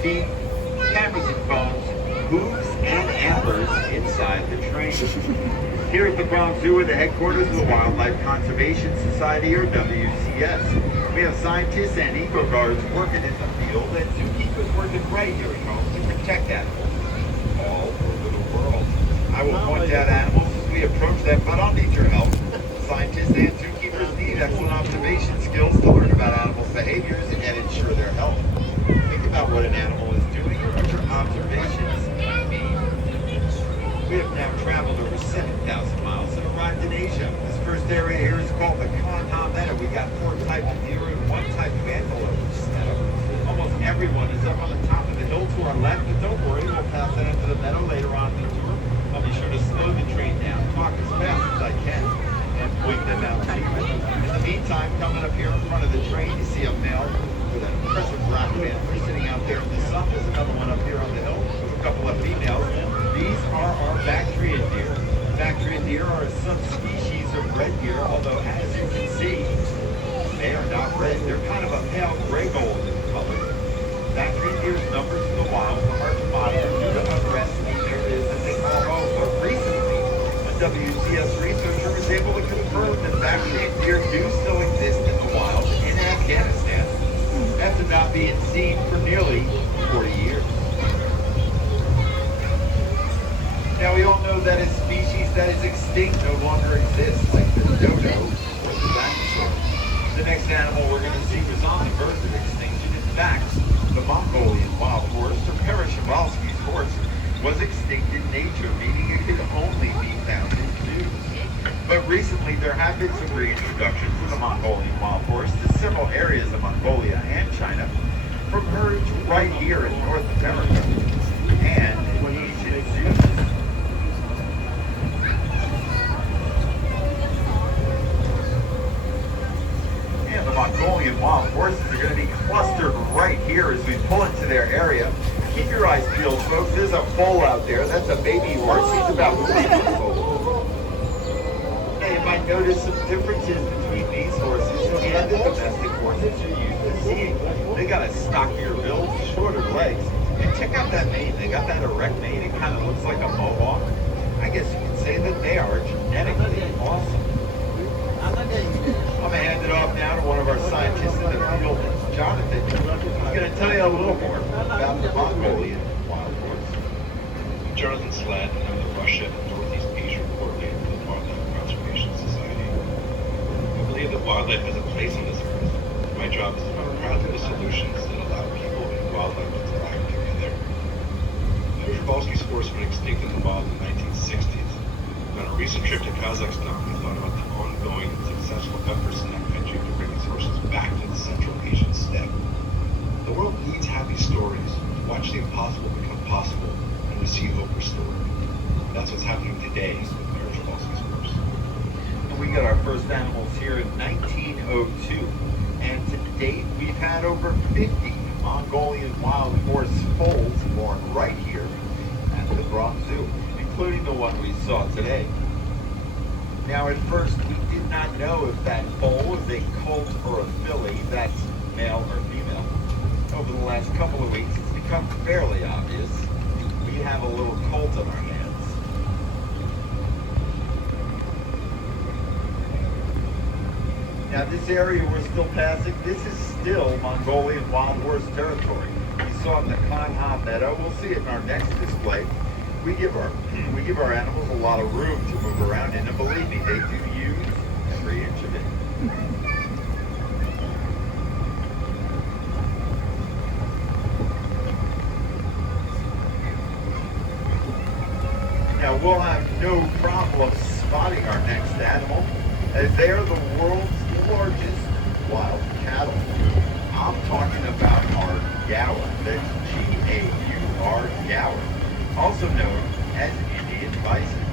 feet, cameras and phones, hooves and antlers inside the train. Here at the Bronx Zoo are the headquarters of the Wildlife Conservation Society, or WCS. We have scientists and eco guards working in the field and zookeepers working right here at home to protect animals all over the world. I will point out animals as we approach them, but I'll need your help. Scientists and zookeepers need excellent observation skills to learn about animals' behaviors and ensure their health. Think about what an animal is doing and what your observations mean. We have now traveled over 7,000 miles and arrived in Asia. This first area here is called the Kanha Meadow. We got 4 types of deer and 1 type of antelope in this meadow. Almost everyone is up on the top of the hill to our left, but don't worry, we'll pass that into the meadow later on in the tour. I'll be sure to slow the train down, talk as fast as I can, and point them out to you. In the meantime, coming up here in front of the train, you see a male with an impressive black panther sitting out there in the sun. There's another one up here on the hill with a couple of females. These are our Bactrian deer. Bactrian deer are a subspecies of red deer, although as you can see, they are not red. They're kind of a pale gray gold in color. Bactrian deer's numbers in the wild are hard to monitor due to underestimating their is as they call home. But recently, a WCS researcher was able to confirm that Bactrian deer do still exist in the wild in Afghanistan, after not being seen for nearly 40 years. Now we all know that a species that is extinct no longer exists, like the dodo or the dinosaur. The next animal we're going to see was on the verge of extinction. In fact, the Mongolian wild horse, or Przewalski's horse, was extinct in nature, meaning it could only be found in zoos. But recently there have been some reintroductions of the Mongolian wild horse to several areas of Mongolia and China, from herds right here in North America and Asian zoos. Mongolian wild horses are going to be clustered right here as we pull into their area. Keep your eyes peeled, folks. There's a foal out there. That's a baby horse. He's about 3 months old. Now you might notice some differences between these horses and the domestic horses you're used to seeing. They got a stockier build, shorter legs, and check out that mane. They got that erect mane. It kind of looks like a mohawk. I guess you could say that they are genetically awesome. I'm going to hand it off now to one of our scientists in the field, Jonathan. He's going to tell you a little more about the Mongolian wild horse. I'm Jonathan Slad, and I'm the Russia and Northeast Asia coordinator for the Wildlife Conservation Society. I believe that wildlife has a place on this earth. My job is to find practical solutions that allow people and wildlife to thrive together. Przewalski's horse went extinct in the wild in the 1960s. On a recent trip to Kazakhstan, we thought about the ongoing successful efforts in that country to bring these horses back to the Central Asian steppe. The world needs happy stories to watch the impossible become possible and to see hope restored. That's what's happening today with Przewalski's horse. And we got our first animals here in 1902, and to date we've had over 50 Mongolian wild horse foals born right here at the Bronx Zoo, including the one we saw today. Now at first we did not know if that foal is a colt or a filly, that's male or female. Over the last couple of weeks it's become fairly obvious. We have a little colt on our hands. Now this area we're still passing, this is still Mongolian wild horse territory. We saw it in the Kanha Meadow. We'll see it in our next display. We give our animals a lot of room to move around in, and believe me, they do use every inch of it. Now we'll have no problem spotting our next animal, as they are the world's largest wild cattle. I'm talking about our gaur. That's G-A-U-R, gaur, also known as Indian bison.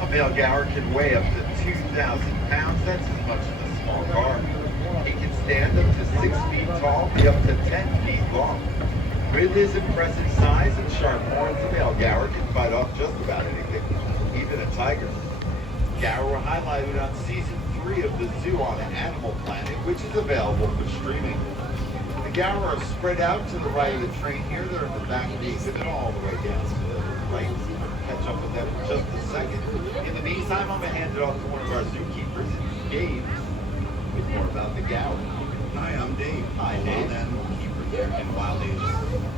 A male gaur can weigh up to 2,000 pounds. That's as much as a small car. He can stand up to 6 feet tall, be up to 10 feet long. With his impressive size and sharp horns, a male gaur can fight off just about anything, even a tiger. Gaur were highlighted on season 3 of the Zoo on Animal Planet, which is available for streaming. The Gower are spread out to the right of the train here. They're in the back of the exhibit all the way down to the right. Catch up with them in just a second. In the meantime, I'm going to hand it off to one of our zookeepers, Dave, with more about the Gower. Hi, I'm Dave. Hi, Dave. Wild animal keeper here in Wild Asia.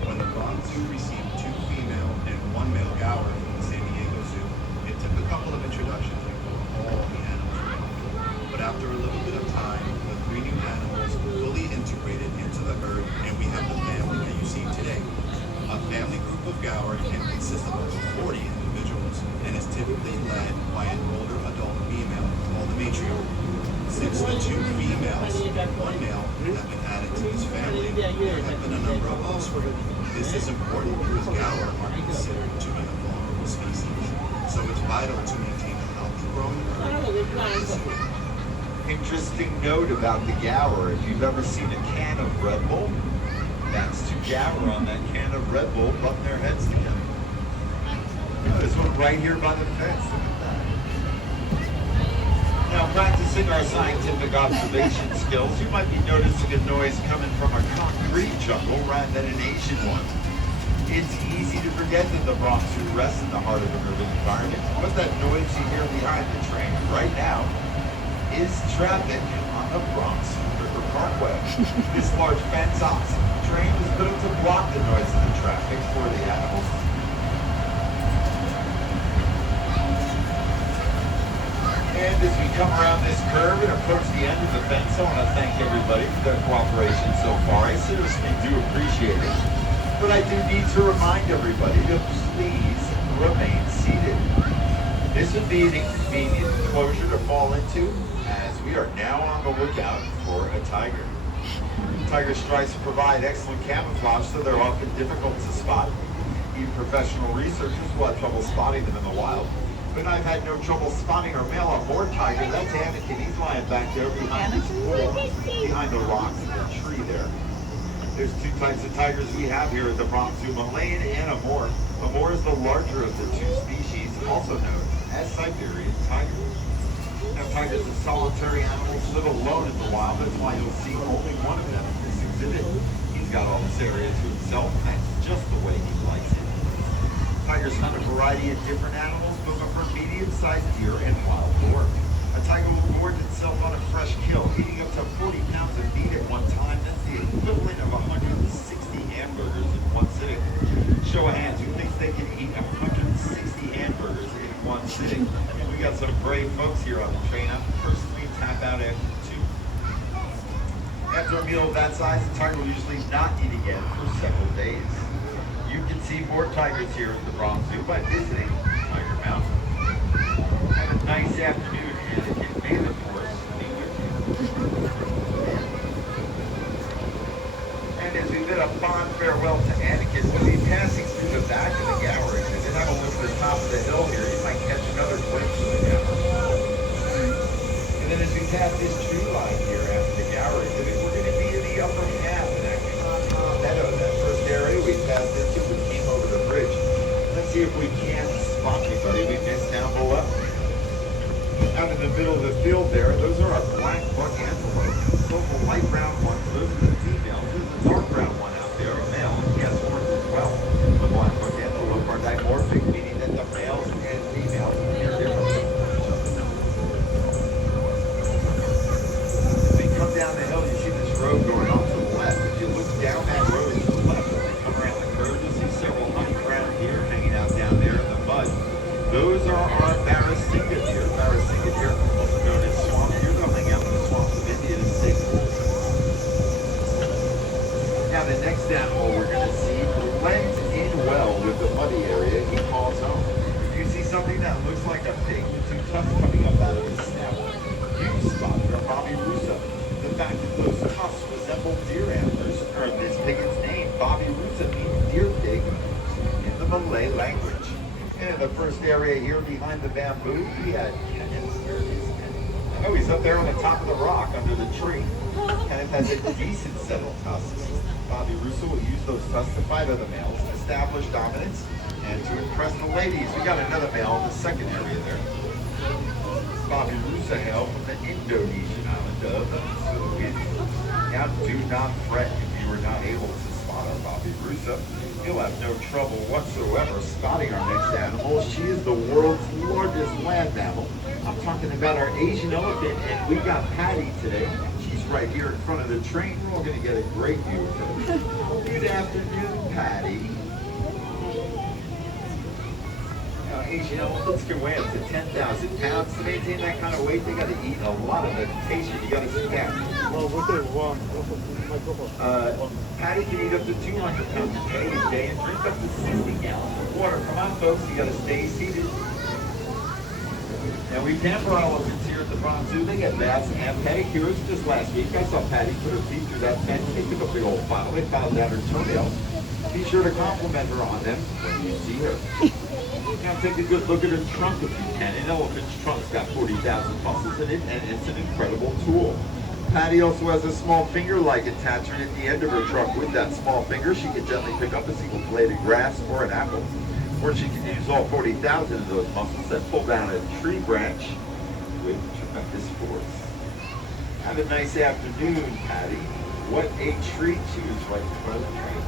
When the Bronx Zoo received 2 female and 1 male Gower from the San Diego Zoo, it took a couple of introductions before all the animals were in. But after a little bit of time, the 3 new animals fully integrated into the herd, and we have the family that you see today. A family group of Gower can consist of up to 40 individuals and is typically led by an older adult female called the matriarch. Since the 2 females and 1 male have been added to this family, there have been a number of offspring. This is important because Gower are considered to be a vulnerable species, so it's vital to maintain a healthy growing herd. Interesting note about the Gower. If you've ever seen a can of Red Bull, that's 2 Gower on that can of Red Bull rubbing their heads together. This one right here by the fence. Look at that. Now, practicing our scientific observation skills, you might be noticing a noise coming from a concrete jungle rather than an Asian one. It's easy to forget that the Bronx Zoo rests in the heart of an urban environment, but that noise you hear behind the train right now is traffic on the Bronx River Parkway. This large fence-opposite train was built to block the noise of the traffic for the animals. And as we come around this curve and approach the end of the fence, I want to thank everybody for their cooperation so far. I seriously do appreciate it. But I do need to remind everybody to please remain seated. This would be an inconvenient enclosure to fall into, as we are now on the lookout for a tiger. Tiger stripes provide excellent camouflage, so they're often difficult to spot. Even professional researchers will have trouble spotting them in the wild. But I've had no trouble spotting our male on board tiger. That's Anakin. He's lying back there behind the rocks in the tree there. There's 2 types of tigers we have here at the Bronx Zoo, Malayan and Amur. Amur is the larger of the 2 species, also known as Siberian tiger. Now, tigers are solitary animals, live alone in the wild. That's why you'll see only one of them in this exhibit. He's got all this area to himself, and that's just the way he likes it. Tigers hunt a variety of different animals, both from medium-sized deer and wild boar. A tiger will gorge itself on a fresh kill, eating up to 40 pounds of meat at one time. That's the equivalent of 160 hamburgers in one sitting. Show of hands, who thinks they can eat 160 hamburgers in one sitting? We got some brave folks here on the train. I'm personally tap out after 2. After a meal of that size, the tiger will usually not eat again for several days. You can see more tigers here at the Bronx Zoo by visiting Tiger Mountain. Have a nice afternoon, and may the force be with you. And as we bid a fond farewell to Anakin, we'll be passing through the back of the Gower exhibit. Have a look at the top of the hill here. You might catch another glimpse of the Gower. And then as we pass this tree line here after the Gower exhibit, we're going to be in the upper half of that meadow, that first area we passed into. We came over the bridge. Let's see if we can't spot anybody we missed down below. Out in the middle of the field there, those are our black buck antelope. Those are the light brown ones, those are the females. There's a dark brown one out there, a male, and he has horns as well. The black buck antelope are dimorphic, meaning that the males and females appear differently. As we come down the hill, you see this road going off to the left. If you look down that road to the left, when you come around the curve, you'll see several honey brown deer hanging out down there in the mud. Those are our Barrasinga deer. Barrasinga deer, also known as swamp deer. They'll hang out in the swamps of India to dig holes. Now the next animal we're going to see blends in well with the muddy area he calls home. If you see something that looks like a pig with 2 tufts coming up out of his snout, you spotted a Bobby Russo. The fact that those tufts resemble deer antlers earned this pig's name. Bobby Russo means deer pig in the Malay language. And in the first area here behind the bamboo, we had Kenneth. Oh, he's up there on the top of the rock under the tree. Kenneth has a decent set of tusks. Bobby Russo will use those tusks to fight other males, establish dominance, and to impress the ladies. We got another male in the second area there. Bobby Russo hail from the Indonesian island of the Philippines. Now, do not fret if you you are not able to spot our Bobby Russo, you'll have no trouble whatsoever spotting our next animal. She is the world's largest land mammal. I'm talking about our Asian elephant, and we got Patty today. She's right here in front of the train. We're all going to get a great view of her. Good afternoon, Patty. Asian elephants can weigh up to 10,000 pounds. To maintain that kind of weight, they got to eat a lot of vegetation. You got to sit down. Patty can eat up to 200 pounds of hay a day and drink up to 60 gallons of water. Come on, folks, you got to stay seated. Now, we pamper elephants here at the Bronx Zoo. They get baths and pedicures. Just last week, I saw Patty put her feet through that fence. They took a big old file. They filed down her toenails. Be sure to compliment her on them when you see her. Now take a good look at her trunk if you can. An elephant's trunk's got 40,000 muscles in it, and it's an incredible tool. Patty also has a small finger-like attachment at the end of her trunk. With that small finger, she can gently pick up a single blade of grass or an apple. Or she can use all 40,000 of those muscles and pull down a tree branch with tremendous force. Have a nice afternoon, Patty. What a treat. She was right in front of the train.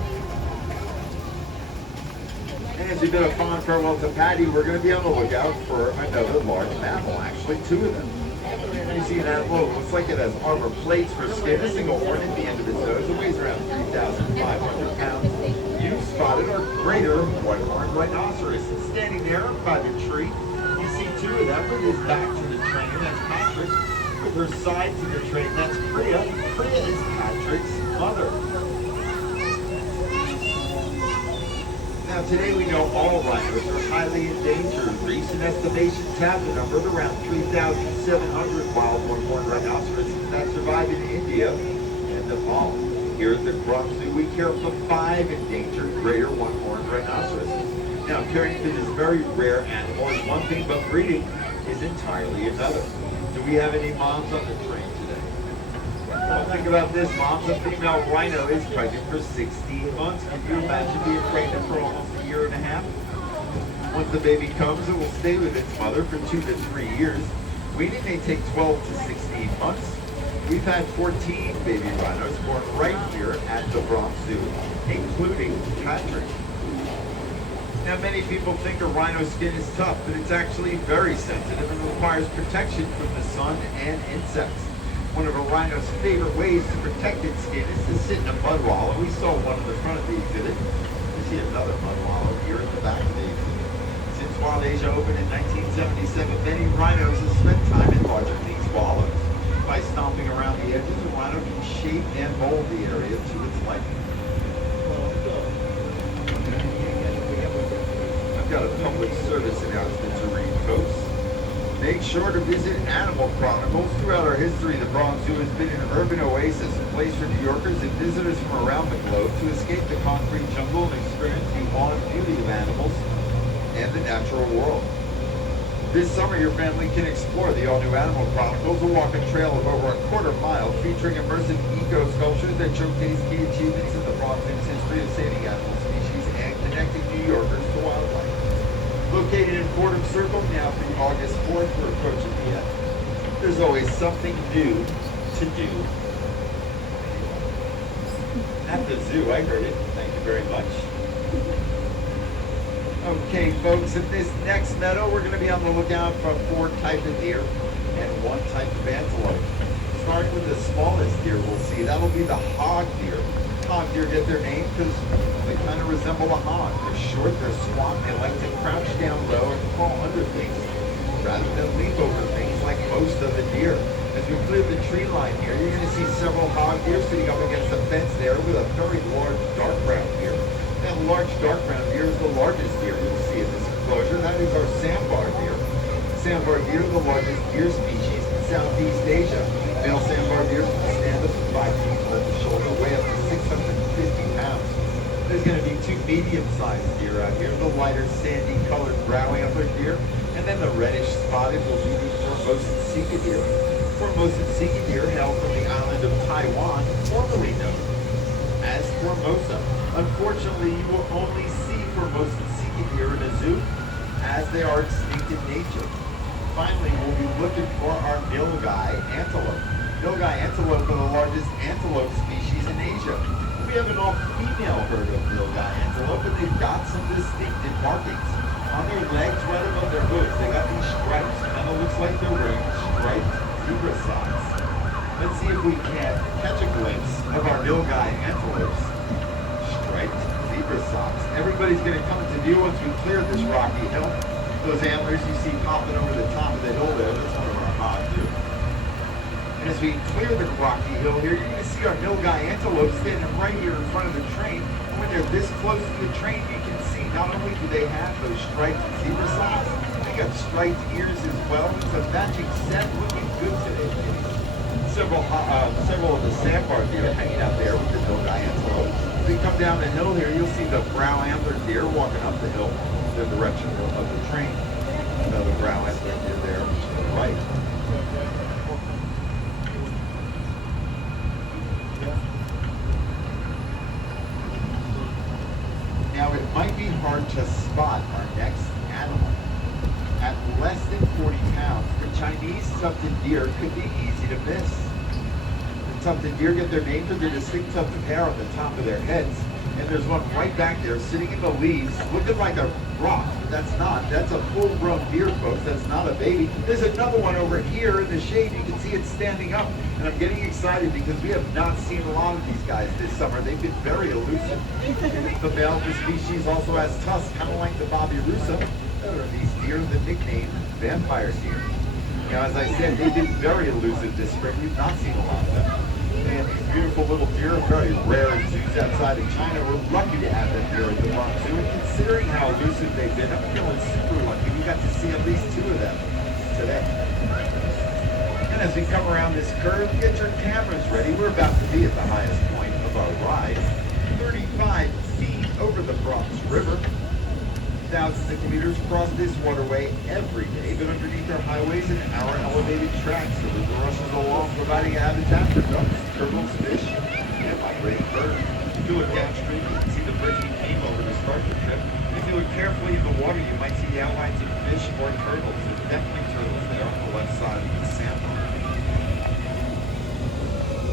And as we bid a fond farewell to Patty, we're going to be on the lookout for another large mammal, actually two of them. You see an animal, it looks like it has armor plates for skin, a single horn at the end of its nose. It weighs around 3,500 pounds. You spotted our greater white-horned rhinoceros. Standing there by the tree, you see two of them with his back to the train. That's Patrick. With her side to the train, that's Priya. Priya is Patrick's mother. Now today we know all rhinos are highly endangered. Recent estimations have the number of around 3,700 wild one-horned rhinoceroses that survive in India and Nepal. Here at the Bronx Zoo, we care for 5 endangered greater one-horned rhinoceroses. Now, caring for this very rare animal is one thing, but breeding is entirely another. Do we have any moms on the train today? Well, think about this, moms. A female rhino is pregnant for 16 months. Can you imagine being pregnant for almost a year and a half? Once the baby comes, it will stay with its mother for 2 to 3 years. Weaning may take 12 to 16 months. We've had 14 baby rhinos born right here at the Bronx Zoo, including Patrick. Now, many people think a rhino skin is tough, but it's actually very sensitive and requires protection from the sun and insects. One of a rhino's favorite ways to protect its skin is to sit in a mud wallow. We saw one in the front of the exhibit. You see another mud wallow here at the back of the exhibit. Since Wild Asia opened in 1977, many rhinos have spent time enlarging these wallows. By stomping around the edges, the rhino can shape and mold the area to its liking. I've got a public service announcement to read, folks. Make sure to visit Animal Chronicles. Throughout our history, the Bronx Zoo has been an urban oasis, a place for New Yorkers and visitors from around the globe to escape the concrete jungle and experience the awe and beauty of animals and the natural world. This summer, your family can explore the all-new Animal Chronicles, a walking trail of over a quarter mile featuring immersive eco-sculptures that showcase key achievements in the Bronx Zoo's history of saving animal species and connecting New Yorkers to wildlife. Located in Fordham Circle now through August 4th, we're approaching the end. There's always something new to do. At the zoo, I heard it. Thank you very much. Okay, folks, in this next meadow, we're going to be on the lookout for 4 types of deer and 1 type of antelope. Starting with the smallest deer we'll see, that'll be the hog deer. Hog deer get their name because they kind of resemble a hog. They're short, they're squat, they like to crouch down low and crawl under things rather than leap over things like most of the deer. As we clear the tree line here, you're going to see several hog deer sitting up against the fence there with a very large dark brown deer. That large dark brown deer is the largest deer you'll see in this enclosure. That is our sandbar deer. Sandbar deer are the largest deer species in Southeast Asia. Male sandbar deer can stand up to 5 feet on the shoulder, weigh up to 650 pounds. There's going to be 2 medium-sized deer out here, the lighter sandy-colored browy antlered deer, and then the reddish spotted will be the Formosan sika deer. Formosan sika deer hail from the island of Taiwan, formerly known as Formosa. Unfortunately, you will only see Formosan sika deer in a zoo as they are extinct in nature. Finally, we'll be looking for our nilgai antelope. Nilgai antelope are the largest antelope species in Asia. we have an all-female herd of nilgai antelope, and they've got some distinctive markings. On their legs, right above their hooves, they got these stripes. Kind of looks like they're wearing striped zebra socks. Let's see if we can catch a glimpse of our nilgai antelopes. Striped zebra socks. Everybody's going to come to view once we clear this rocky hill. Those antlers you see popping over the top of the hill there, that's one of our hogs here. And as we clear the rocky hill here, you're going to see our nilgai antelope standing right here in front of the train. And when they're this close to the train, you can see not only do they have those striped zebra socks, they got striped ears as well. It's a matching set, looking good today. Several of the sandbar deer hanging out there with the nilgai antelope. As we come down the hill here, you'll see the brown antlered deer walking up the hill in the direction of the train. Another brown antlered deer there, to the right. Now it might be hard to spot our next animal. At less than 40 pounds, the Chinese tufted deer could be easy to miss. The tufted deer get their name for their distinct tufted hair on the top of their heads. And there's one right back there sitting in the leaves looking like a rock. That's not. That's a full-grown deer, folks. That's not a baby. There's another one over here in the shade. You can see it standing up. And I'm getting excited because we have not seen a lot of these guys this summer. They've been very elusive. The male of the species also has tusks, kind of like the Bobby Russo. These deer, the nickname vampire deer. Now, as I said, they've been very elusive this spring. We've not seen a lot of them. And these beautiful little deer are very rare in zoos outside of China. We're lucky to have them here at the Bronx Zoo. And considering how elusive they've been, I'm feeling super lucky. We got to see at least 2 of them today. And as we come around this curve, get your cameras ready. We're about to be at the highest point of our ride, 35 feet over the Bronx River. Thousands of commuters cross this waterway every day, but underneath our highways and our elevated tracks, the river rushes along, providing a habitat for ducks, turtles, fish, and migrating birds. If you look downstream, you can see the bridge we came over to start the trip. If you look carefully in the water, you might see the outlines of fish or turtles. There's definitely turtles there on the left side of the sandbar.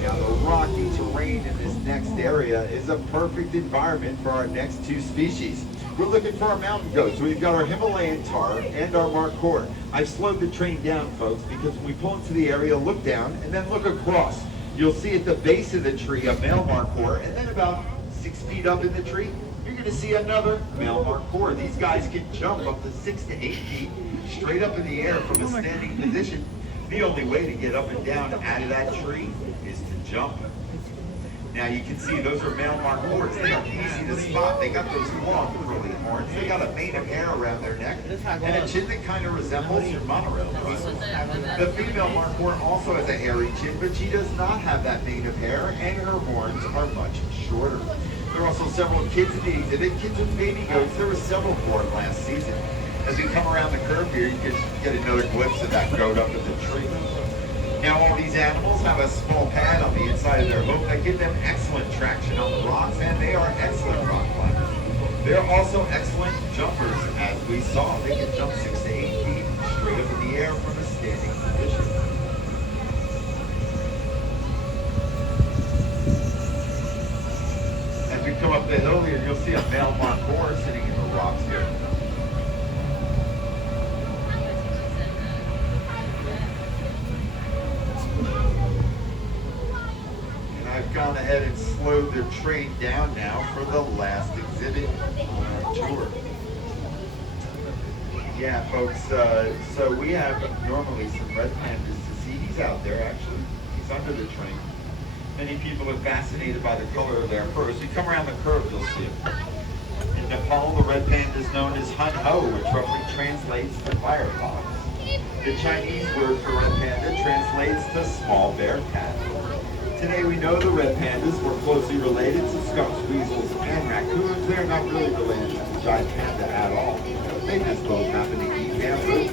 Now, the rocky terrain in this next area is a perfect environment for our next 2 species. We're looking for our mountain goats. We've got our Himalayan tar and our markhor. I've slowed the train down, folks, because when we pull into the area, look down and then look across. You'll see at the base of the tree a male markhor, and then about 6 feet up in the tree, you're going to see another male markhor. These guys can jump up to 6 to 8 feet straight up in the air from a standing position. The only way to get up and down out of that tree is to jump. Now you can see those are male markhors. They are easy to spot. They got those long curly horns. They got a mane of hair around their neck and a chin that kind of resembles your monorail piece. The female markhor also has a hairy chin, but she does not have that mane of hair, and her horns are much shorter. There are also several kids in the exhibit, kids with baby goats. There were several born last season. As we come around the curve here, you can get another glimpse of that goat up in the tree. Now, all these animals have a small pad on the inside of their hoof that give them excellent traction on the rocks, and they are excellent rock climbers. They're also excellent jumpers, as we saw. They can jump 6 to 8 feet straight up in the air from a standing position. As we come up the hill here, you'll see a male markhor sitting in the rocks here. I've gone ahead and slowed the train down now for the last exhibit on our tour. Yeah, folks, so we have normally some red pandas to see. He's out there, actually. He's under the train. Many people are fascinated by the color of their fur. So you come around the curve, you'll see him. In Nepal, the red panda is known as hun ho, which roughly translates to firefox. The Chinese word for red panda translates to small bear cat. Today we know the red pandas were closely related to skunks, weasels, and raccoons. They're not really related to the giant panda at all. They just both happen to eat bamboo.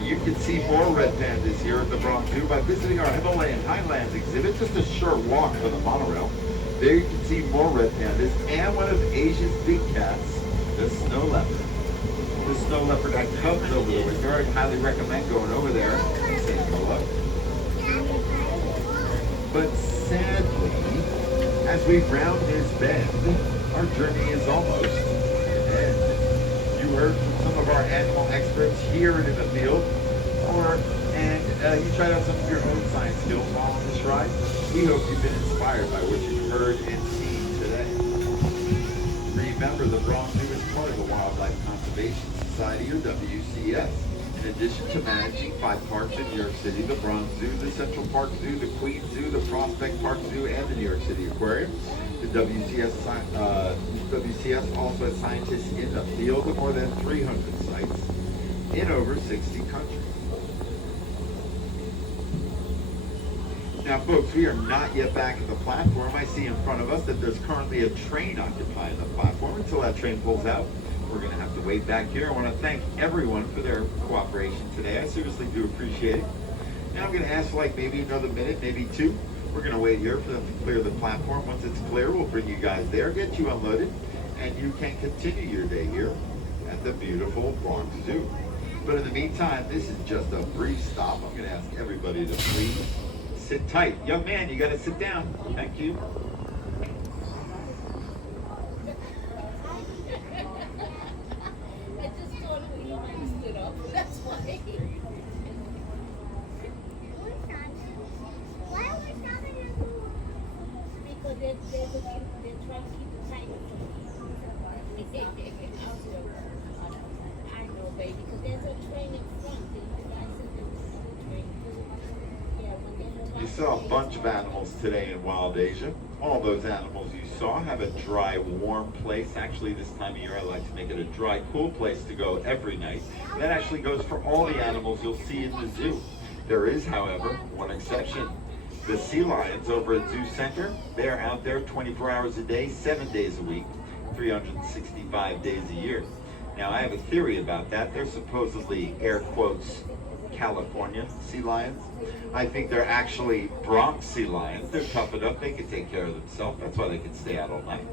You can see more red pandas here at the Bronx Zoo by visiting our Himalayan Highlands exhibit, just a short walk from the monorail. There you can see more red pandas and one of Asia's big cats, the snow leopard. The snow leopard had cubs over the winter. I'd highly recommend going over there and saying hello. But sadly, As we round this bend, our journey is almost to an end. You heard from some of our animal experts here and in the field, and you tried out some of your own science skills while on this ride. We hope you've been inspired by what you've heard and seen today. Remember, the Bronx Zoo is part of the Wildlife Conservation Society, or WCS. In addition to managing 5 parks in New York City, the Bronx Zoo, the Central Park Zoo, the Queens Zoo, the Prospect Park Zoo, and the New York City Aquarium, the WCS also has scientists in the field of more than 300 sites in over 60 countries. Now, folks, we are not yet back at the platform. I see in front of us that there's currently a train occupying the platform. Until that train pulls out, we're going to have to wait back here. I want to thank everyone for their cooperation today. I seriously do appreciate it. Now I'm going to ask for like maybe another minute, maybe 2. We're going to wait here for them to clear the platform. Once it's clear, we'll bring you guys there, get you unloaded, and you can continue your day here at the beautiful Bronx Zoo. But in the meantime, this is just a brief stop. I'm going to ask everybody to please sit tight. Young man, you got to sit down. Thank you. I just told him you might have stood up. That's why. Why are we stopping at the wall? Because they're trying to keep it tight. I know, baby, because there's a train in front. I said there's a train. Yeah, when You saw a bunch of animals today in Wild Asia. All those animals you saw have a dry, warm place. Actually, this time of year, I like to make it a dry, cool place to go every night. That actually goes for all the animals you'll see in the zoo. There is, however, one exception. The sea lions over at Zoo Center, they're out there 24 hours a day, 7 days a week, 365 days a year. Now, I have a theory about that. They're supposedly, air quotes, California sea lions. I think they're actually Bronx sea lions. They're tough enough. They can take care of themselves. That's why they can stay out all night.